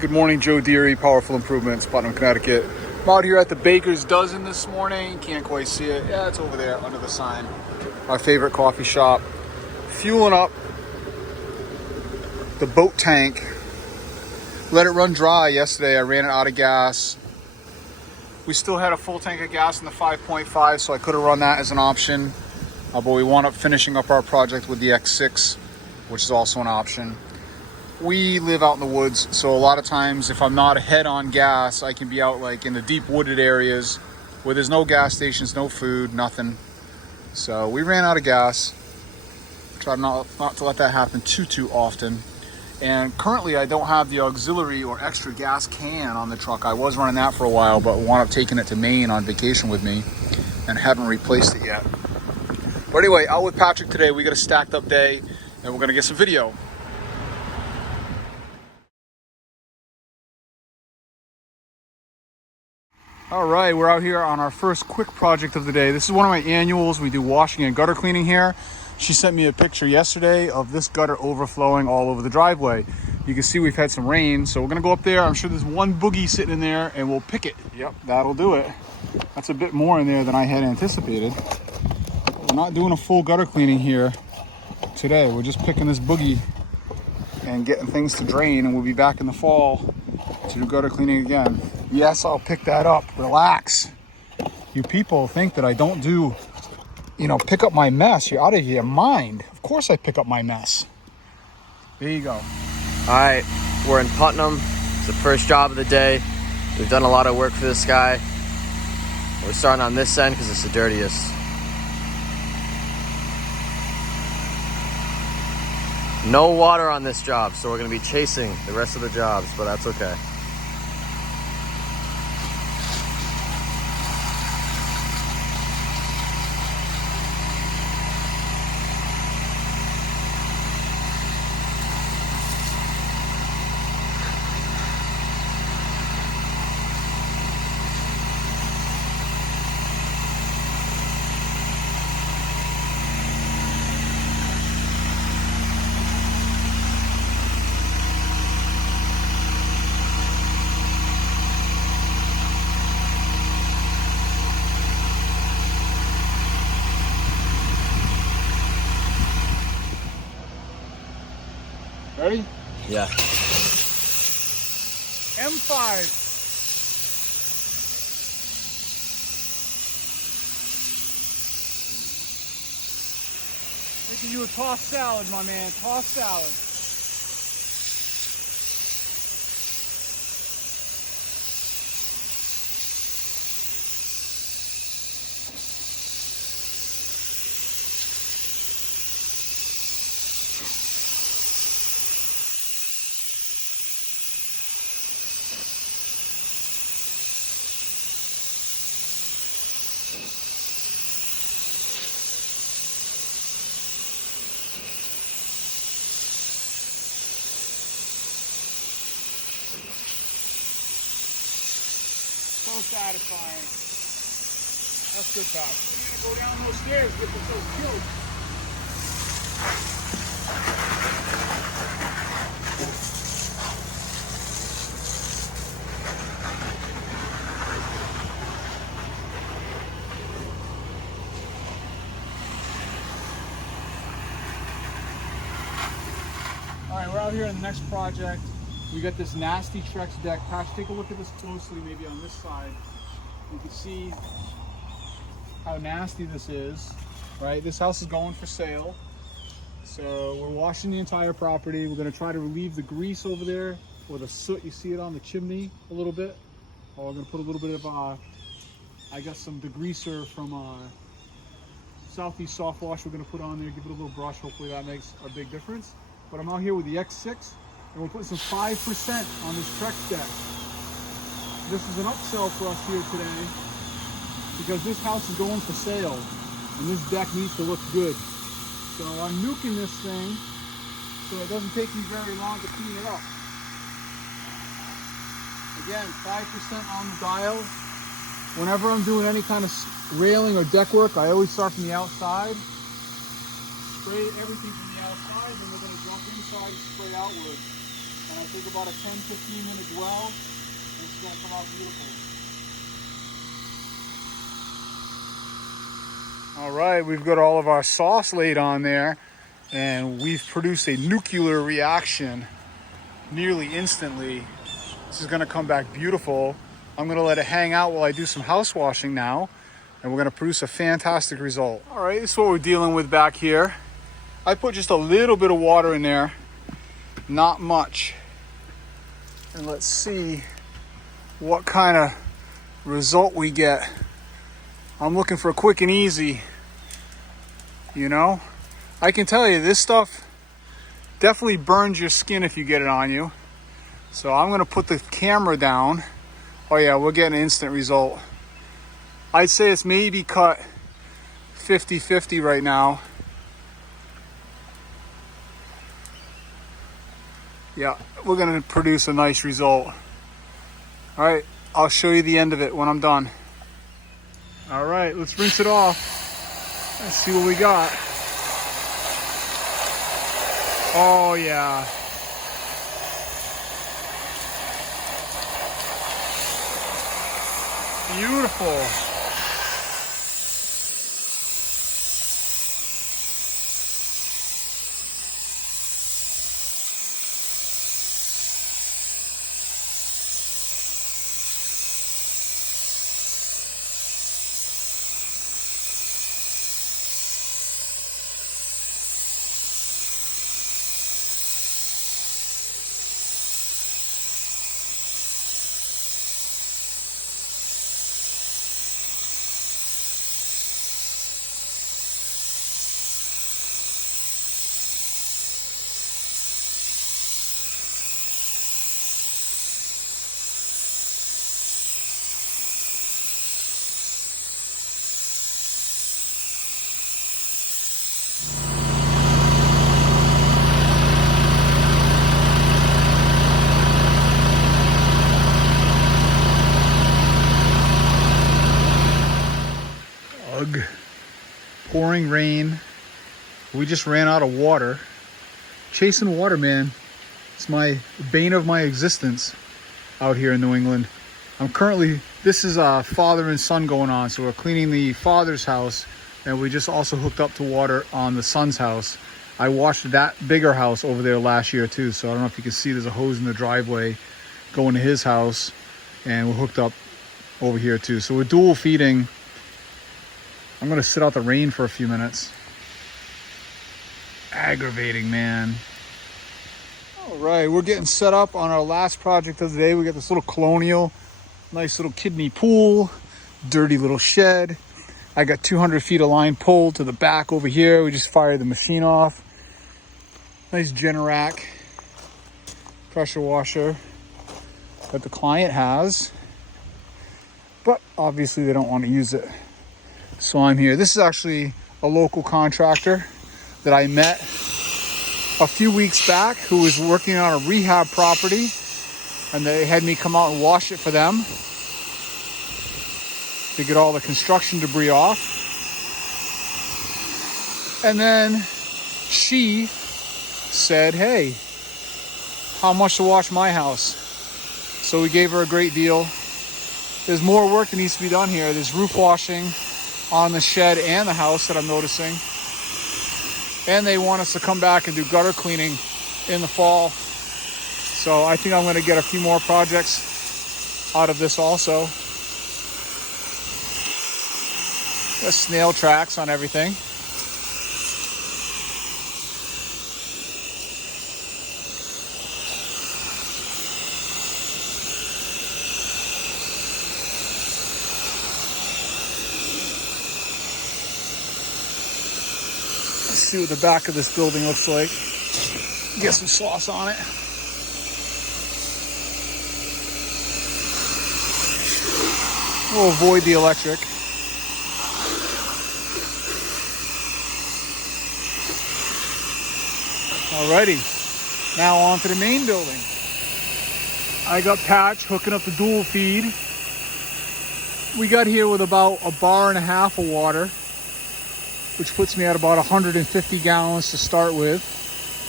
Good morning, Joe Deary, Powerful Improvements, Putnam, Connecticut. I'm out here at the Baker's Dozen this morning. Can't quite see it. Yeah, it's over there under the sign. Our favorite coffee shop. Fueling up the boat tank. Let it run dry yesterday. I ran it out of gas. We still had a full tank of gas in the 5.5, so I could have run that as an option. But we wound up finishing up our project with the X6, which is also an option. We live out in the woods, so a lot of times if I'm not ahead on gas, I can be out like in the deep wooded areas where there's no gas stations, no food, nothing. So we ran out of gas. Try not to let that happen too often. And currently I don't have the auxiliary or extra gas can on the truck. I was running that for a while, but wound up taking it to Maine on vacation with me and haven't replaced it yet. But anyway, out with Patrick today. We got a stacked up day and we're gonna get some video. All right, we're out here on our first quick project of the day. This is one of my annuals. We do washing and gutter cleaning here. She sent me a picture yesterday of this gutter overflowing all over the driveway. You can see we've had some rain, so we're gonna go up there. I'm sure there's one boogie sitting in there and we'll pick it. Yep, that'll do it. That's a bit more in there than I had anticipated. We're not doing a full gutter cleaning here today. We're just picking this boogie and getting things to drain, and we'll be back in the fall to do gutter cleaning again. Yes, I'll pick that up. Relax. You people think that I don't do, pick up my mess. You're out of your mind. Of course I pick up my mess. There you go. All right, we're in Putnam. It's the first job of the day. We've done a lot of work for this guy. We're starting on this end because it's the dirtiest. No water on this job, so we're gonna be chasing the rest of the jobs, but that's okay. Ready? Yeah. M5. Making you a tossed salad, my man. Tossed salad. So satisfying. That's good, Todd. You're gonna go down those stairs with those kills. All right, we're out here in the next project. We got this nasty Trex deck. Patch, take a look at this closely, maybe on this side. You can see how nasty this is, right? This house is going for sale. So we're washing the entire property. We're gonna try to relieve the grease over there, or the soot. You see it on the chimney a little bit. Or we're gonna put a little bit of, I got some degreaser from Southeast Soft Wash we're gonna put on there, give it a little brush. Hopefully that makes a big difference. But I'm out here with the X6. And we're putting some 5% on this Trex deck. This is an upsell for us here today because this house is going for sale and this deck needs to look good. So I'm nuking this thing so it doesn't take me very long to clean it up. Again, 5% on the dial. Whenever I'm doing any kind of railing or deck work, I always start from the outside. Spray everything from the outside, then we're going to jump inside and spray outward. And I think about a 10-15 minute dwell, and it's gonna come out beautiful. All right, we've got all of our sauce laid on there, and we've produced a nuclear reaction nearly instantly. This is gonna come back beautiful. I'm gonna let it hang out while I do some house washing now, and we're gonna produce a fantastic result. All right, this is what we're dealing with back here. I put just a little bit of water in there, not much. And let's see what kind of result we get. I'm looking for quick and easy, you know? I can tell you this stuff definitely burns your skin if you get it on you. So I'm gonna put the camera down. Oh yeah, we'll get an instant result. I'd say it's maybe cut 50-50 right now. Yeah, we're gonna produce a nice result. All right, I'll show you the end of it when I'm done. All right, let's rinse it off. Let's see what we got. Oh yeah. Beautiful. Pouring rain. We just ran out of water. Chasing water, man. It's my bane of my existence out here in New England. This is a father and son going on. So we're cleaning the father's house, and we just also hooked up to water on the son's house. I washed that bigger house over there last year too. So I don't know if you can see, there's a hose in the driveway going to his house, and we're hooked up over here too. So we're dual feeding. I'm gonna sit out the rain for a few minutes. Aggravating, man. All right, we're getting set up on our last project of the day. We got this little colonial, nice little kidney pool, dirty little shed. I got 200 feet of line pulled to the back over here. We just fired the machine off. Nice Generac pressure washer that the client has, but obviously they don't want to use it. So I'm here. This is actually a local contractor that I met a few weeks back who was working on a rehab property, and they had me come out and wash it for them to get all the construction debris off. And then she said, hey, how much to wash my house? So we gave her a great deal. There's more work that needs to be done here. There's roof washing on the shed and the house that I'm noticing. And they want us to come back and do gutter cleaning in the fall. So I think I'm gonna get a few more projects out of this also. Got snail tracks on everything. Let's see what the back of this building looks like. Get some sauce on it. We'll avoid the electric. Alrighty, now on to the main building. I got Patch hooking up the dual feed. We got here with about a bar and a half of water, which puts me at about 150 gallons to start with.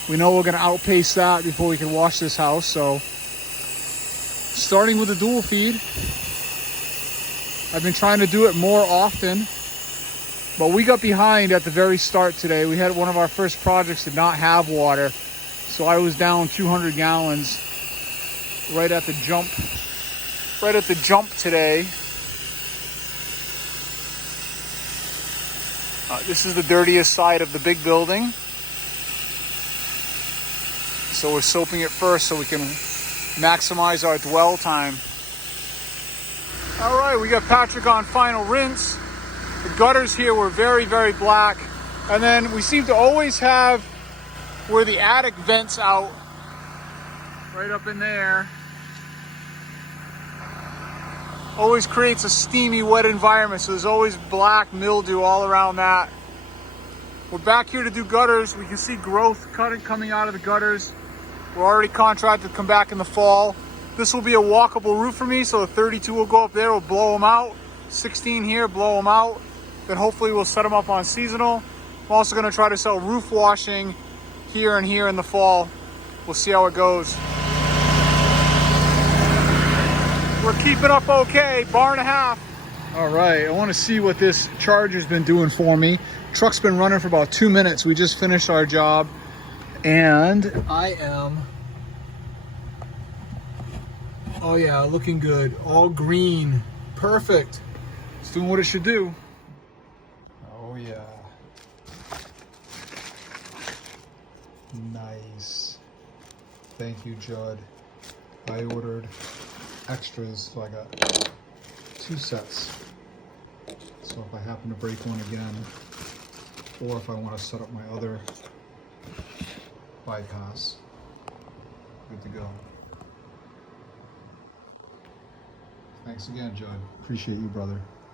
We know we're gonna outpace that before we can wash this house, so starting with the dual feed. I've been trying to do it more often, but we got behind at the very start today. We had one of our first projects did not have water, so I was down 200 gallons right at the jump today. This is the dirtiest side of the big building, so we're soaping it first so we can maximize our dwell time. All right, we got Patrick on final rinse. The gutters here were very, very black. And then we seem to always have where the attic vents out, right up in there. Always creates a steamy, wet environment. So there's always black mildew all around that. We're back here to do gutters. We can see growth coming out of the gutters. We're already contracted to come back in the fall. This will be a walkable roof for me, so the 32 will go up there, we'll blow them out. 16 here, blow them out. Then hopefully we'll set them up on seasonal. I'm also gonna try to sell roof washing here and here in the fall. We'll see how it goes. We're keeping up okay, bar and a half. All right, I wanna see what this Charger's been doing for me. Truck's been running for about 2 minutes. We just finished our job and I am, oh yeah, looking good. All green, perfect. It's doing what it should do. Oh yeah. Nice. Thank you, Judd. I ordered extras, so I got 2 sets. So if I happen to break one again, or if I want to set up my other bypass, good to go. Thanks again, Judd. Appreciate you, brother.